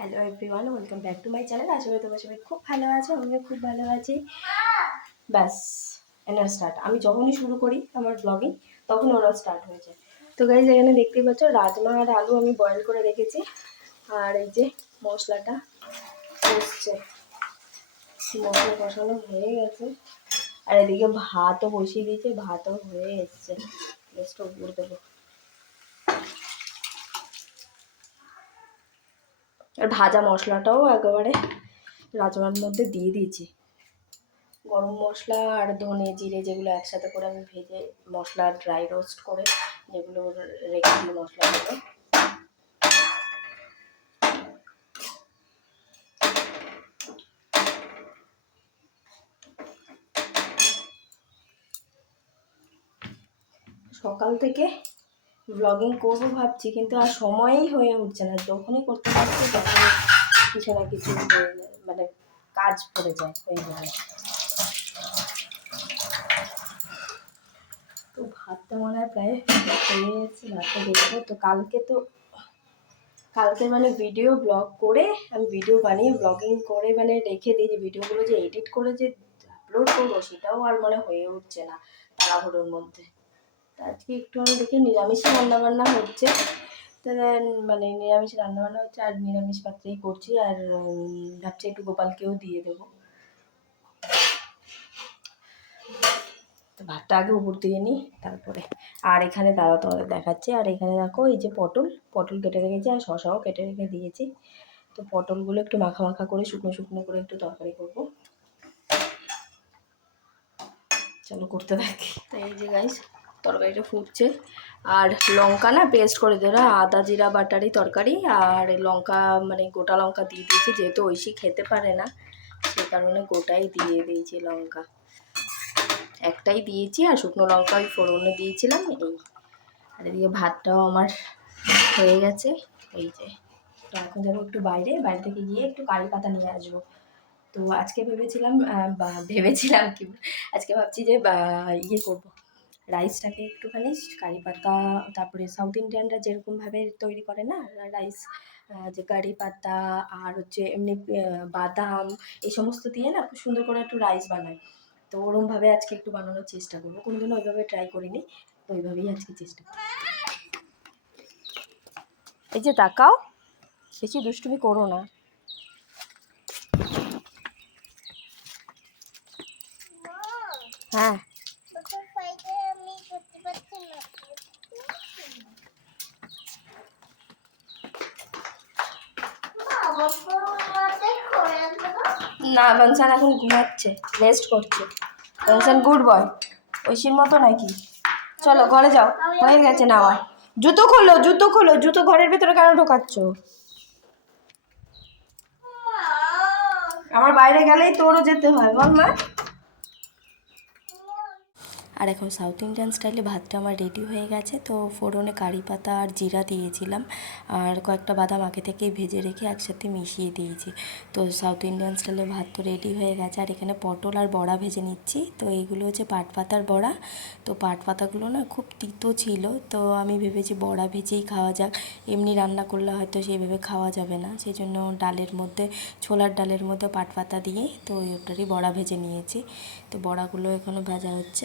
Hello everyone welcome back to my channel করি তোমার সবাই খুব ভালো আছো, আমিও খুব ভালো আছি। ব্যাস, এনার স্টার্ট আমি যখনই শুরু করি আমার ব্লগিং তখন ওরা স্টার্ট হয়ে যায়। তো গাইজ এখানে দেখতেই পাচ্ছ, রাজমা আর আলু আমি বয়েল করে রেখেছি। আর এই যে মশলাটা কষছে। মশলা কষানো হয়ে গেছে। আর এদিকে ভাতও বসিয়ে দিয়েছে, ভাতও হয়ে এসছে। স্টোভ উপর দেবো। আর ভাজা মশলাটাও একেবারে রাজমার মধ্যে দিয়ে দিয়েছি। গরম মশলা আর ধনে জিরে যেগুলো একসাথে করে আমি ভেজে মশলা ড্রাই রোস্ট করে যেগুলো রেখে দিই মশলাগুলো সকাল থেকে ব্লগিং করব ভাবছি, কিন্তু আর সময়ই হয়ে উঠছে না। যখনই করতে পারছি তখন কিছু না কিছু মানে কাজ পড়ে যায় ওই জন্য তো ভাতটা মনে হয় প্রায় হয়ে গেছে ভাতটা দেখব তো কালকে তো, কালকে মানে ভিডিও ব্লগ করে, আমি ভিডিও বানিয়ে ব্লগিং করে মানে রেখে দিই যে ভিডিওগুলো যে এডিট করে যে আপলোড করব, সেটাও আর মানে হয়ে উঠছে না, তাড়াহুড়োর মধ্যে। আজকে একটু আমি দেখি নিরামিষ রান্নাবান্না হচ্ছে। মানে নিরামিষ রান্নাবান্না হচ্ছে আর নিরামিষ পাত্রেই করছি আর ভাবছি একটু গোপালকেও দিয়ে দেবো। তো ভাতটা আগে উপর দিয়ে নিই, তারপরে। আর এখানে দাঁড়াও তোমাদের দেখাচ্ছি, আর এখানে দেখো এই যে পটল পটল কেটে রেখেছি আর শশাও কেটে রেখে দিয়েছি। তো পটলগুলো একটু মাখা মাখা করে, শুকনো শুকনো করে একটু তরকারি করব। চলো করতে থাকি। তাই এই যে গাইস তরকারিটা ফুটছে। আর লঙ্কা না পেস্ট করে দেওয়া আদা, জিরা, বাটারি, তরকারি আর লঙ্কা মানে গোটা লঙ্কা দিয়ে দিয়েছি। যেহেতু ঐশী খেতে পারে না সে কারণে গোটাই দিয়ে দিয়েছি লঙ্কা। একটাই দিয়েছি আর শুকনো লঙ্কা ওই ফোড়নে দিয়েছিলাম। এই আর এদিকে ভাতটাও আমার হয়ে গেছে। এই যে, তো এখন যাব একটু বাইরে। বাইরে থেকে গিয়ে একটু কারি পাতা নিয়ে আসব। তো আজকে ভেবেছিলাম ভেবেছিলাম কি, আজকে ভাবছি যে ইয়ে করব। রাইসটাকে একটুখানি কারি পাতা, তারপরে সাউথ ইন্ডিয়ানরা যেরকমভাবে তৈরি করে না রাইস যে কারি পাতা আর হচ্ছে এমনি বাদাম, এই সমস্ত দিয়ে না খুব সুন্দর করে একটু রাইস বানায়। তো ওরমভাবে আজকে একটু বানানোর চেষ্টা করব। কোনোদিনও ওইভাবে ট্রাই করিনি, তো ওইভাবেই আজকে চেষ্টা করব। এই যে তাকাও, বেশি দুষ্টুমি করো না। হ্যাঁ। না, রনসান এখন ঘুমাচ্ছে রেস্ট করছে। রনসান গুড বয় ঐশীর মতো নাকি? চলো, ঘরে যাও, হয়ে গেছে নাওয়া জুতো খোলো জুতো খোলো, জুতো ঘরের ভেতরে কেন ঢোকাচ্ছ? আমার বাইরে গেলেই তোরও যেতে হয়, বল মা। আর এখন সাউথ ইন্ডিয়ান স্টাইলে ভাতটা আমার রেডি হয়ে গেছে। তো ফোড়নে কারি পাতা আর জিরা দিয়েছিলাম। আর কয়েকটা বাদাম আগে থেকেই ভেজে রেখে একসাথে মিশিয়ে দিয়েছি। তো সাউথ ইন্ডিয়ান স্টাইলে ভাত তো রেডি হয়ে গেছে। আর এখানে পটল আর বড়া ভেজে নিচ্ছি। তো এইগুলো হচ্ছে পাট পাতার বড়া। তো পাট পাতাগুলো না খুব তিতো ছিল। তো আমি ভেবেছি বড়া ভেজেই খাওয়া যাক। এমনি রান্না করলে হয়তো সেইভাবে খাওয়া যাবে না। সেই জন্য ডালের মধ্যে, ছোলার ডালের মধ্যে পাট পাতা দিয়ে তো ওই ওটারই বড়া ভেজে নিয়েছি। তো বড়াগুলো এখনও ভাজা হচ্ছে।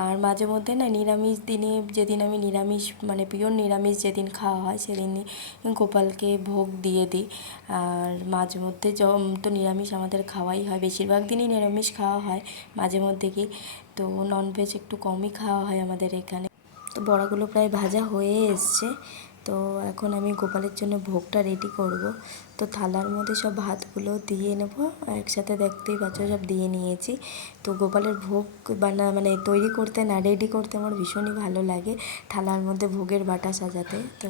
আর মাঝে মধ্যে না নিরামিষ দিনে যেদিন আমি নিরামিষ মানে পিওর নিরামিষ যেদিন খাওয়া হয় সেদিনই গোপালকে ভোগ দিয়ে দিই। আর মাঝে মধ্যে তো নিরামিষ আমাদের খাওয়াই হয়, বেশিরভাগ দিনই নিরামিষ খাওয়া হয় মাঝে মধ্যে কি। তো ননভেজ একটু কমই খাওয়া হয় আমাদের এখানে। তো বড়াগুলো প্রায় ভাজা হয়ে এসছে। তো এখন আমি গোপালের জন্য ভোগটা রেডি করব। তো থালার মধ্যে সব ভাতগুলো দিয়ে নেব একসাথে দেখতেই পাচ্ছ সব দিয়ে নিয়েছি। তো গোপালের ভোগ বানা মানে তৈরি করতে না রেডি করতে আমার ভীষণই ভালো লাগে থালার মধ্যে ভোগের বাটা সাজাতে। তো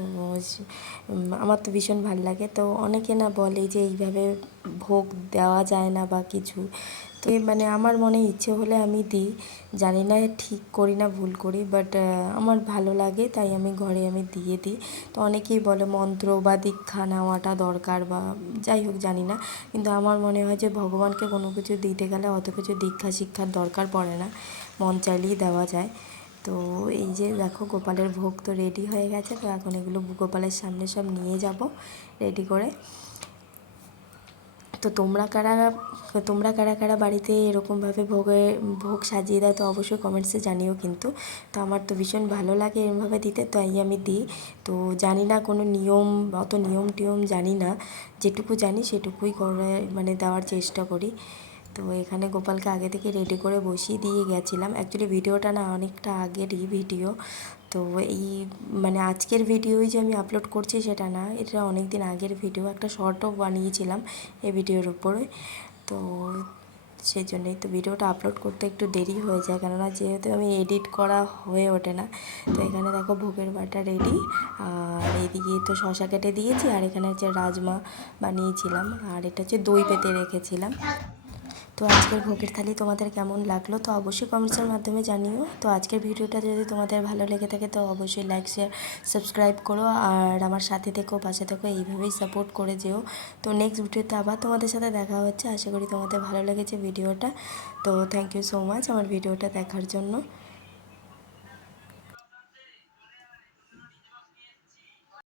আমার তো ভীষণ ভালো লাগে। তো অনেকে না বলে যে এইভাবে ভোগ দেওয়া যায় না বা কিছু। তো মানে আমার মনে ইচ্ছে হলে আমি দিই। জানি না ঠিক করি না ভুল করি বাট আমার ভালো লাগে, তাই আমি ঘরে আমি দিয়ে দিই। তো অনেকেই বলে মন্ত্র বা দীক্ষা নেওয়াটা দরকার বা যাই হোক, জানি না। কিন্তু আমার মনে হয় যে ভগবানকে কোনো কিছু দিতে গেলে অত কিছু দীক্ষা শিক্ষার দরকার পড়ে না। মন চাইলেই দেওয়া যায়। তো এই যে দেখো, গোপালের ভোগ তো রেডি হয়ে গেছে। তো এখন এগুলো গোপালের সামনে সব নিয়ে যাব রেডি করে। তো তোমরা কারা তোমরা কারা কারা বাড়িতে এরকমভাবে ভোগে, ভোগ সাজিয়ে দাও তো অবশ্যই কমেন্টসে জানিও কিন্তু। তো আমার তো ভীষণ ভালো লাগে এরমভাবে দিতে, তাই আমি দিই। তো জানি না কোনো নিয়ম, অত নিয়ম টিয়ম জানি না। যেটুকু জানি সেটুকুই করে মানে দেওয়ার চেষ্টা করি। তো এখানে গোপালকে আগে থেকে রেডি করে বসিয়ে দিয়ে গেছিলাম। অ্যাকচুয়ালি ভিডিওটা না অনেকটা আগেরই ভিডিও তো এই মানে আজকের ভিডিওই যে আমি আপলোড করছি সেটা না, এটা অনেক দিন আগের ভিডিও একটা শর্টও বানিয়েছিলাম এই ভিডিওর উপরে। তো সেই জন্যই তো ভিডিওটা আপলোড করতে একটু দেরি হয়ে যায়, কেননা যেহেতু আমি এডিট করা হয়ে ওঠে না, তো এখানে দেখো ভোগের বাটা রেডি আর এইদিকে তো শশা কেটে দিয়েছি, আর এখানে হচ্ছে রাজমা বানিয়েছিলাম, আর এটা হচ্ছে দই পেতে রেখেছিলাম। তো আজকের ভোগের থালি তোমাদের কেমন লাগল তো অবশ্যই কমেন্টসের মাধ্যমে জানিও। তো আজকের ভিডিওটা যদি তোমাদের ভালো লেগে থাকে তো অবশ্যই লাইক শেয়ার সাবস্ক্রাইব করো আর আমার সাথে থেকেও পাশে থেকো, এইভাবেই সাপোর্ট করে যেও। তো নেক্সট ভিডিওতে আবার তোমাদের সাথে দেখা হচ্ছে। আশা করি তোমাদের ভালো লেগেছে ভিডিওটা। তো থ্যাংক ইউ সো মাচ আমার ভিডিওটা দেখার জন্য।